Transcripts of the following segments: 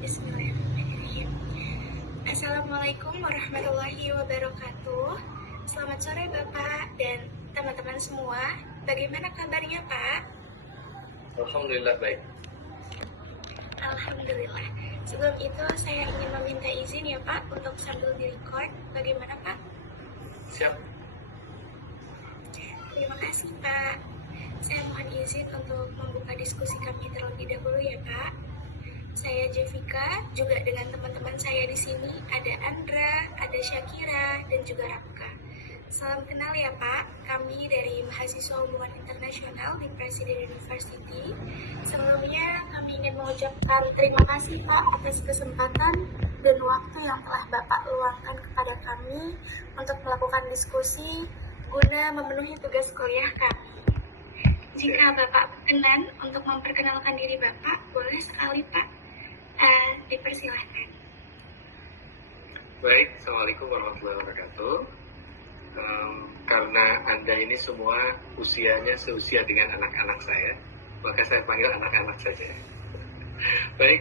Bismillahirrahmanirrahim. Assalamualaikum warahmatullahi wabarakatuh. Selamat sore Bapak dan teman-teman semua. Bagaimana kabarnya Pak? Alhamdulillah baik. Alhamdulillah. Sebelum itu saya ingin meminta izin ya Pak untuk sambil di-record. Bagaimana Pak? Siap. Terima kasih Pak. Saya mohon izin untuk membuka diskusi kami terlebih dahulu ya Pak. Saya Jevika, juga dengan teman-teman saya di sini ada Andra, ada Syakira, dan juga Rapka. Salam kenal ya Pak, kami dari Mahasiswa Hubungan Internasional di Presiden University. Sebelumnya kami ingin mengucapkan terima kasih Pak atas kesempatan dan waktu yang telah Bapak luangkan kepada kami untuk melakukan diskusi guna memenuhi tugas kuliah kami. Jika Bapak berkenan untuk memperkenalkan diri Bapak, boleh sekali Pak. Dipersilahkan. Baik, Assalamualaikum warahmatullahi wabarakatuh. Karena Anda ini semua usianya seusia dengan anak-anak saya, maka saya panggil anak-anak saja. Baik,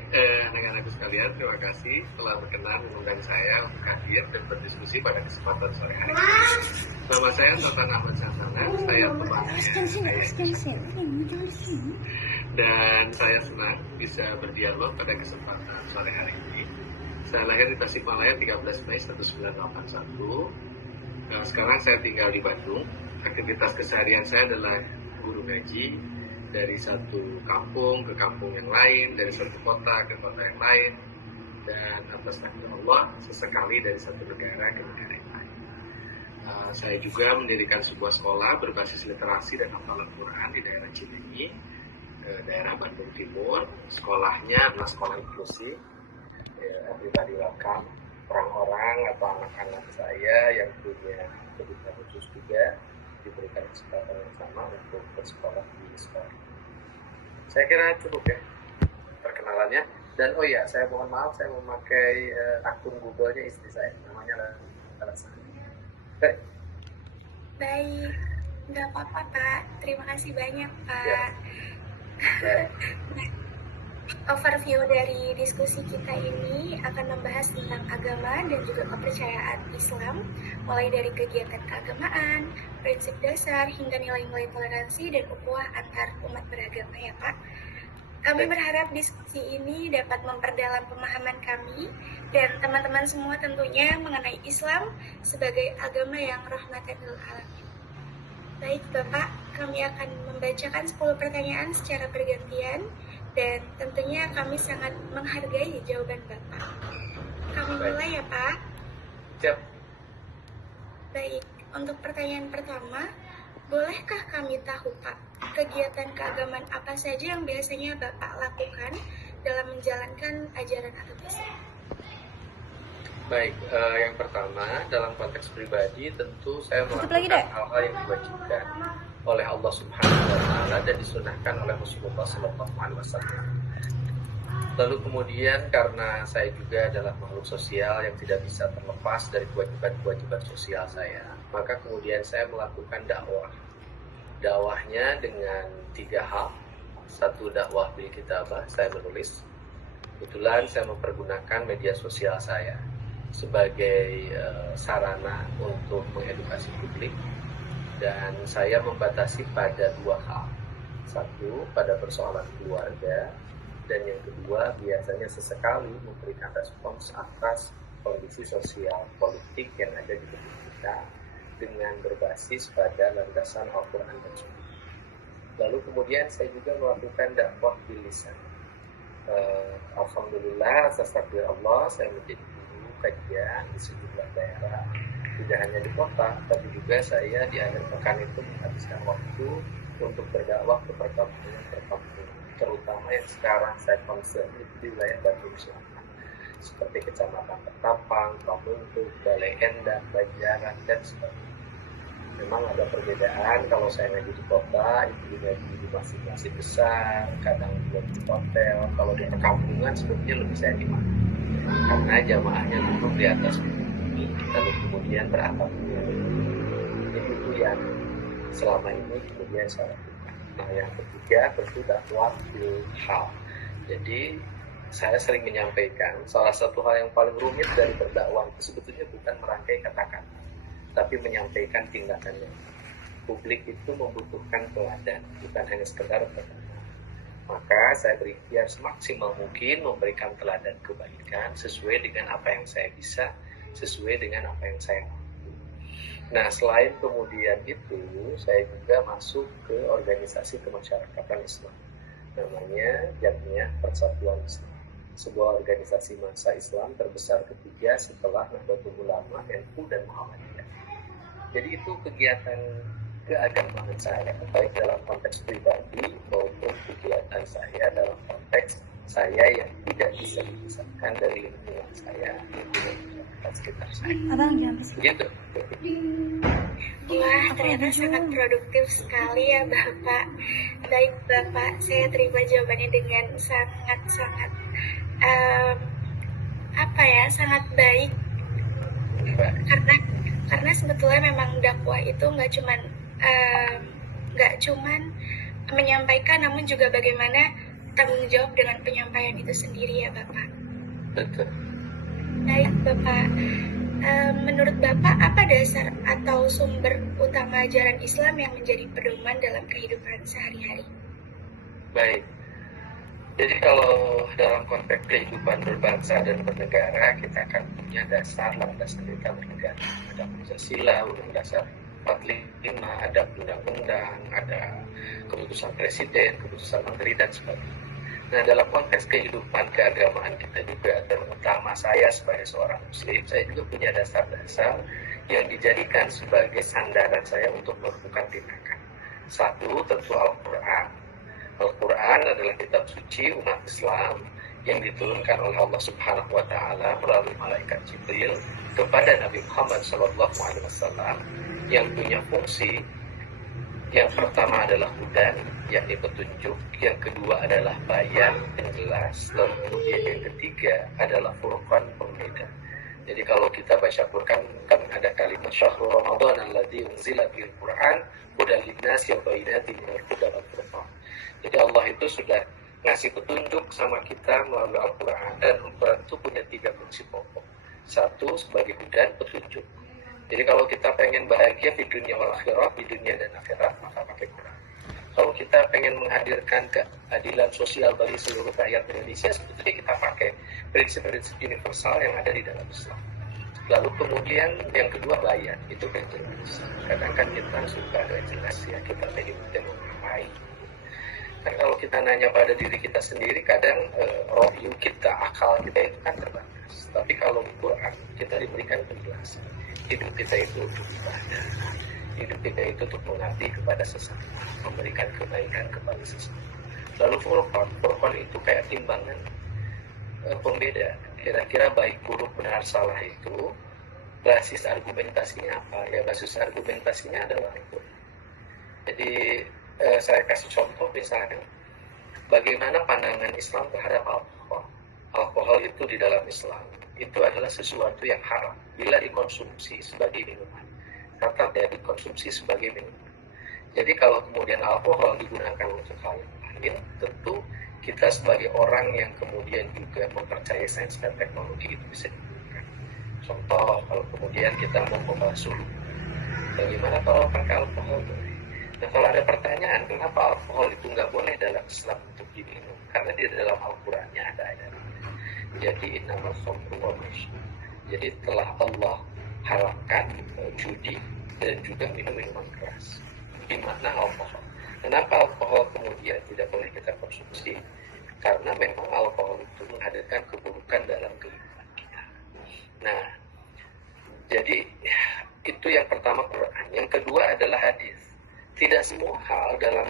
anak-anakku sekalian, terima kasih telah berkenan mengundang saya untuk hadir dan berdiskusi pada kesempatan sore hari ini. Nama saya Sultan Ahmad Santana, saya dan saya senang bisa berdialog pada kesempatan sore hari ini. Saya lahir di Tasikmalaya 13 Mei 1981. Sekarang saya tinggal di Bandung. Aktivitas keseharian saya adalah guru ngaji dari satu kampung ke kampung yang lain, dari satu kota ke kota yang lain, dan atas takdir Allah sesekali dari satu negara ke negara yang lain. Saya juga mendirikan sebuah sekolah berbasis literasi dan hafalan Quran di daerah Cilenyi, daerah Bandung Timur. Sekolahnya adalah sekolah inklusif, everybody welcome. Orang-orang atau anak-anak saya yang punya kebutuhan khusus juga diberikan kesempatan yang sama untuk bersekolah di sekolah. Saya kira cukup ya perkenalannya. Dan oh ya, saya mohon maaf saya memakai akun Google-nya istri saya, namanya Larasa. Baik, nggak apa-apa Pak. Terima kasih banyak Pak. Ya. Overview dari diskusi kita ini akan membahas tentang agama dan juga kepercayaan Islam, mulai dari kegiatan keagamaan, prinsip dasar, hingga nilai-nilai toleransi dan ukhuwah antar umat beragama ya Pak. Kami berharap diskusi ini dapat memperdalam pemahaman kami dan teman-teman semua tentunya mengenai Islam sebagai agama yang rahmatan lil alamin. Baik Bapak, kami akan membacakan 10 pertanyaan secara bergantian dan tentunya kami sangat menghargai jawaban Bapak. Kami mulai ya Pak. Siap. Baik, untuk pertanyaan pertama, bolehkah kami tahu Pak, kegiatan keagamaan apa saja yang biasanya Bapak lakukan dalam menjalankan ajaran agama Islam? Baik, yang pertama dalam konteks pribadi tentu saya melakukan hal-hal yang diwajibkan oleh Allah Subhanahu wa Ta'ala dan disunahkan oleh Rasulullah Sallallahu Alaihi Wasallam. Lalu kemudian karena saya juga adalah makhluk sosial yang tidak bisa terlepas dari kewajiban-kewajiban sosial saya, maka kemudian saya melakukan dakwah. Dakwahnya dengan 3 hal. Satu, dakwah bil kitabah, saya menulis. Kebetulan saya mempergunakan media sosial saya sebagai sarana untuk mengedukasi publik, dan saya membatasi pada 2 hal. Satu, pada persoalan keluarga, dan yang kedua biasanya sesekali memberikan respons atas kondisi sosial politik yang ada di negeri kita dengan berbasis pada landasan Al-Quran dan Sunnah. Lalu kemudian saya juga melakukan dakwah bil lisan. Alhamdulillah, astagfirullah, saya menjadi guru kajian di sejumlah daerah, tidak hanya di kota, tapi juga saya di akhir pekan itu menghabiskan waktu untuk berdakwah ke perkampungan, terutama yang sekarang saya concern di wilayah Bandung Selatan, seperti Kecamatan Ketapang, Pamungkuh, Balai Endah, Banjaran, dan sebagainya. Memang ada perbedaan kalau saya ngaji di kota, itu ngaji di masjid-masjid besar, kadang juga di hotel. Kalau di perkampungan sebetulnya lebih saya nikmat, karena jamaahnya duduk di atas bumi, lalu kemudian beratap. Itu yang selama ini kemudian saya lakukan. Nah, yang ketiga tentu dakwah bil hal. Jadi saya sering menyampaikan salah satu hal yang paling rumit dari berdakwah itu sebetulnya bukan merangkai kata-kata, tapi menyampaikan tindakannya. Publik itu membutuhkan teladan, bukan hanya sekedar kata. Maka saya berikhtiar semaksimal mungkin memberikan teladan kebaikan sesuai dengan apa yang saya bisa, sesuai dengan apa yang saya mampu. Nah, selain kemudian itu, saya juga masuk ke organisasi kemasyarakatan Islam. Namanya Jamiah Persatuan Islam. Sebuah organisasi massa Islam terbesar ketiga setelah Nahdlatul Ulama, NU, dan Muhammadiyah. Jadi itu kegiatan keagamaan saya, baik dalam konteks pribadi maupun kegiatan saya dalam konteks saya yang tidak bisa dipisahkan dari lingkungan saya, lingkungan masyarakat sekitar saya. Begitu. Wah, ternyata sangat produktif sekali ya Bapak. Baik Bapak, saya terima jawabannya dengan sangat-sangat sangat baik. Karena sebetulnya memang dakwah itu nggak cuman menyampaikan, namun juga bagaimana tanggung jawab dengan penyampaian itu sendiri ya Bapak. Betul. Baik Bapak, menurut Bapak apa dasar atau sumber utama ajaran Islam yang menjadi pedoman dalam kehidupan sehari-hari? Baik. Jadi kalau dalam konteks kehidupan berbangsa dan bernegara, kita akan punya dasar landasan kita bernegara. Ada Pancasila, Undang Dasar 45, ada undang-undang, ada keputusan presiden, keputusan menteri, dan sebagainya. Nah, dalam konteks kehidupan keagamaan kita juga, terutama saya sebagai seorang muslim, saya juga punya dasar-dasar yang dijadikan sebagai sandaran saya untuk melakukan tindakan. Satu, tentu Al-Quran. Al-Quran adalah kitab suci umat Islam yang diturunkan oleh Allah Subhanahu wa Ta'ala melalui malaikat Jibril kepada Nabi Muhammad SAW, yang punya fungsi yang pertama adalah hudan, yakni petunjuk, yang kedua adalah bayan, penjelas, lalu kemudian yang ketiga adalah furqan, pembeda. Jadi kalau kita baca Quran kan ada kalimat syahrul Ramadan alladzi unzila fil Quran hudan linnasi wa bayyinatin minal huda wal furqan. Jadi Allah itu sudah ngasih petunjuk sama kita melalui Al-Quran, dan Al-Quran itu punya 3 fungsi pokok. Satu, sebagai hudan, petunjuk. Jadi kalau kita pengen bahagia di dunia wal akhirat, di dunia dan akhirat, maka pakai Quran. Kalau kita pengen menghadirkan keadilan sosial bagi seluruh rakyat Indonesia, sebetulnya kita pakai prinsip-prinsip universal yang ada di dalam Islam. Lalu kemudian yang kedua bayan, itu kan jelas. Kadang kan kita suka ada jelas ya, kita pengen ngapain. Kan kalau kita nanya pada diri kita sendiri, kadang rohyu kita, akal kita itu kan terbatas. Tapi kalau di Quran, kita diberikan penjelasan. Hidup kita itu untuk ibadah. Hidup kita itu untuk mengabdi kepada sesama, memberikan kebaikan kepada sesama. Lalu Furqan itu kayak timbangan pembeda. Kira-kira baik buruk benar salah itu basis argumentasinya apa? Ya basis argumentasinya adalah itu. Jadi saya kasih contoh misalnya, bagaimana pandangan Islam terhadap alkohol. Alkohol itu di dalam Islam itu adalah sesuatu yang haram bila dikonsumsi sebagai minuman, kata dia dikonsumsi sebagai minuman. Jadi kalau kemudian alkohol digunakan untuk hal lain, tentu kita sebagai orang yang kemudian juga mempercayai sains dan teknologi itu bisa digunakan. Contoh, kalau kemudian kita mau membasuh, bagaimana kalau pakai alkohol? Nah, kalau ada pertanyaan, kenapa alkohol itu nggak boleh dalam Islam untuk diminum? Karena di dalam Al-Qurannya ada ayatnya. Jadi innamal khamru wal maisir. Jadi telah Allah haramkan judi dan juga minuman keras. Di mana alkohol? Kenapa alkohol kemudian tidak boleh kita konsumsi? Karena memang alkohol itu menghadirkan keburukan dalam kehidupan kita. Nah, jadi itu yang pertama Quran. Yang kedua adalah hadis. Tidak semua hal dalam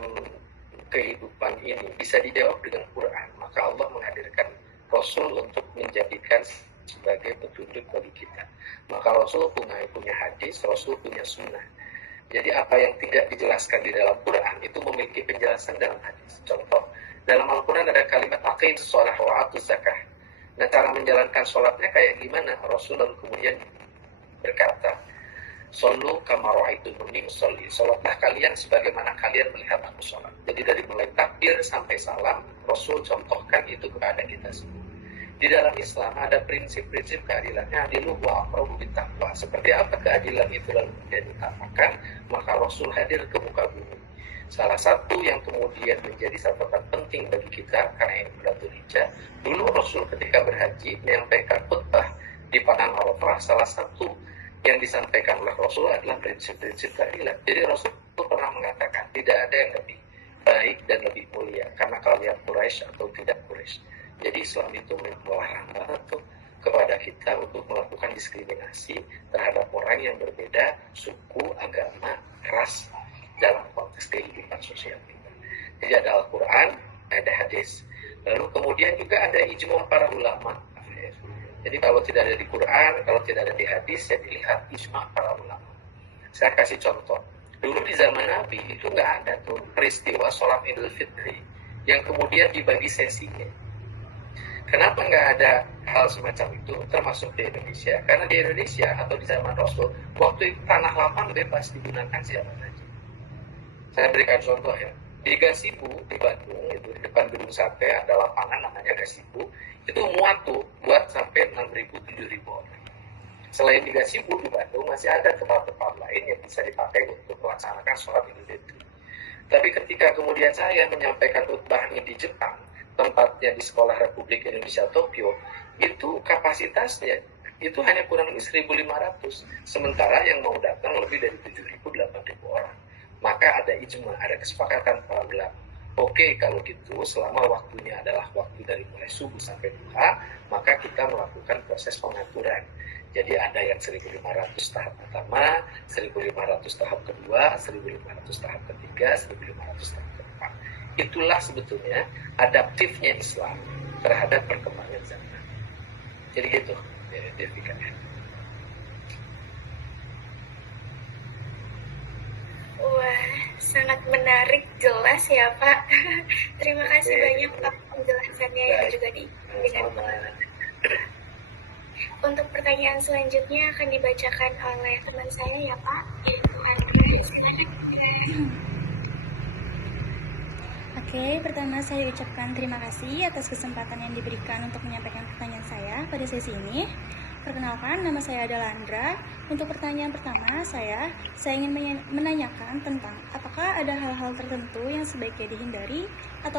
kehidupan ini bisa dijawab dengan Quran. Maka Allah menghadirkan Rasul untuk menjadikan sebagai petunjuk bagi kita. Maka Rasul punya hadis, Rasul punya sunnah. Jadi apa yang tidak dijelaskan di dalam Quran itu memiliki penjelasan dalam hadis. Contoh, dalam Al-Quran ada kalimat aqimus shalah wa atuz zakah. Nah, cara menjalankan sholatnya kayak gimana? Rasul lalu kemudian berkata, Sallu kama ra'aitumuni usolli. Salatlah kalian sebagaimana kalian melihat aku salat. Jadi dari mulai takbir sampai salam, Rasul contohkan itu kepada kita semua. Di dalam Islam ada prinsip-prinsip keadilannya, adilul wa aqrabu bittaqwa. Seperti apa keadilan itu lalu kemudian diutamakan? Maka Rasul hadir ke muka bumi. Salah satu yang kemudian menjadi catatan penting bagi kita karena ini bulan Dzulhijjah. Dulu Rasul ketika berhaji menyampaikan khutbah di Padang Arafah, salah satu yang disampaikan oleh Rasul adalah prinsip-prinsip keadilan. Jadi Rasul pernah mengatakan tidak ada yang lebih baik dan lebih mulia karena kalian Quraisy atau tidak Quraisy. Jadi Islam itu melarang banget tuh kepada kita untuk melakukan diskriminasi terhadap orang yang berbeda suku, agama, ras dalam konteks kehidupan sosial kita. Jadi ada Al-Quran, ada hadis. Lalu kemudian juga ada ijma para ulama. Jadi kalau tidak ada di Quran, kalau tidak ada di hadis, ya dilihat ijma para ulama. Saya kasih contoh. Dulu di zaman Nabi itu nggak ada tuh peristiwa sholat Idul Fitri yang kemudian dibagi sesinya. Kenapa nggak ada hal semacam itu, termasuk di Indonesia? Karena di Indonesia atau di zaman Rasul, waktu itu tanah lapang bebas digunakan siapa saja. Saya berikan contoh ya. Di Gasibu, di Bandung, itu di depan Gedung Sate ada lapangan namanya Gasibu. Itu muat tuh buat sampai 6.000-7.000 orang. Selain di Gasibu, di Bandung masih ada tempat-tempat lain yang bisa dipakai untuk melaksanakan sholat Idul Fitri. Tapi ketika kemudian saya menyampaikan khutbahnya di Jepang, tempatnya di Sekolah Republik Indonesia Tokyo, itu kapasitasnya itu hanya kurang lebih 1.500, sementara yang mau datang lebih dari 7.000-8.000 orang. Maka ada ijma, ada kesepakatan para ulama. Oke, kalau gitu selama waktunya adalah waktu dari mulai subuh sampai duha, maka kita melakukan proses pengaturan. Jadi ada yang 1.500 tahap pertama, 1.500 tahap kedua, 1.500 tahap ketiga, 1.500 tahap keempat. Itulah sebetulnya adaptifnya Islam terhadap perkembangan zaman. Jadi gitu, dirikannya. Wah, sangat menarik, jelas ya Pak. Terima kasih banyak Pak penjelasannya yang juga dengan Untuk pertanyaan selanjutnya akan dibacakan oleh teman saya ya Pak, yaitu Andra. Oke, pertama saya ucapkan terima kasih atas kesempatan yang diberikan untuk menyampaikan pertanyaan saya pada sesi ini. Perkenalkan, nama saya adalah Andra. Untuk pertanyaan pertama saya ingin menanyakan tentang apakah ada hal-hal tertentu yang sebaiknya dihindari atau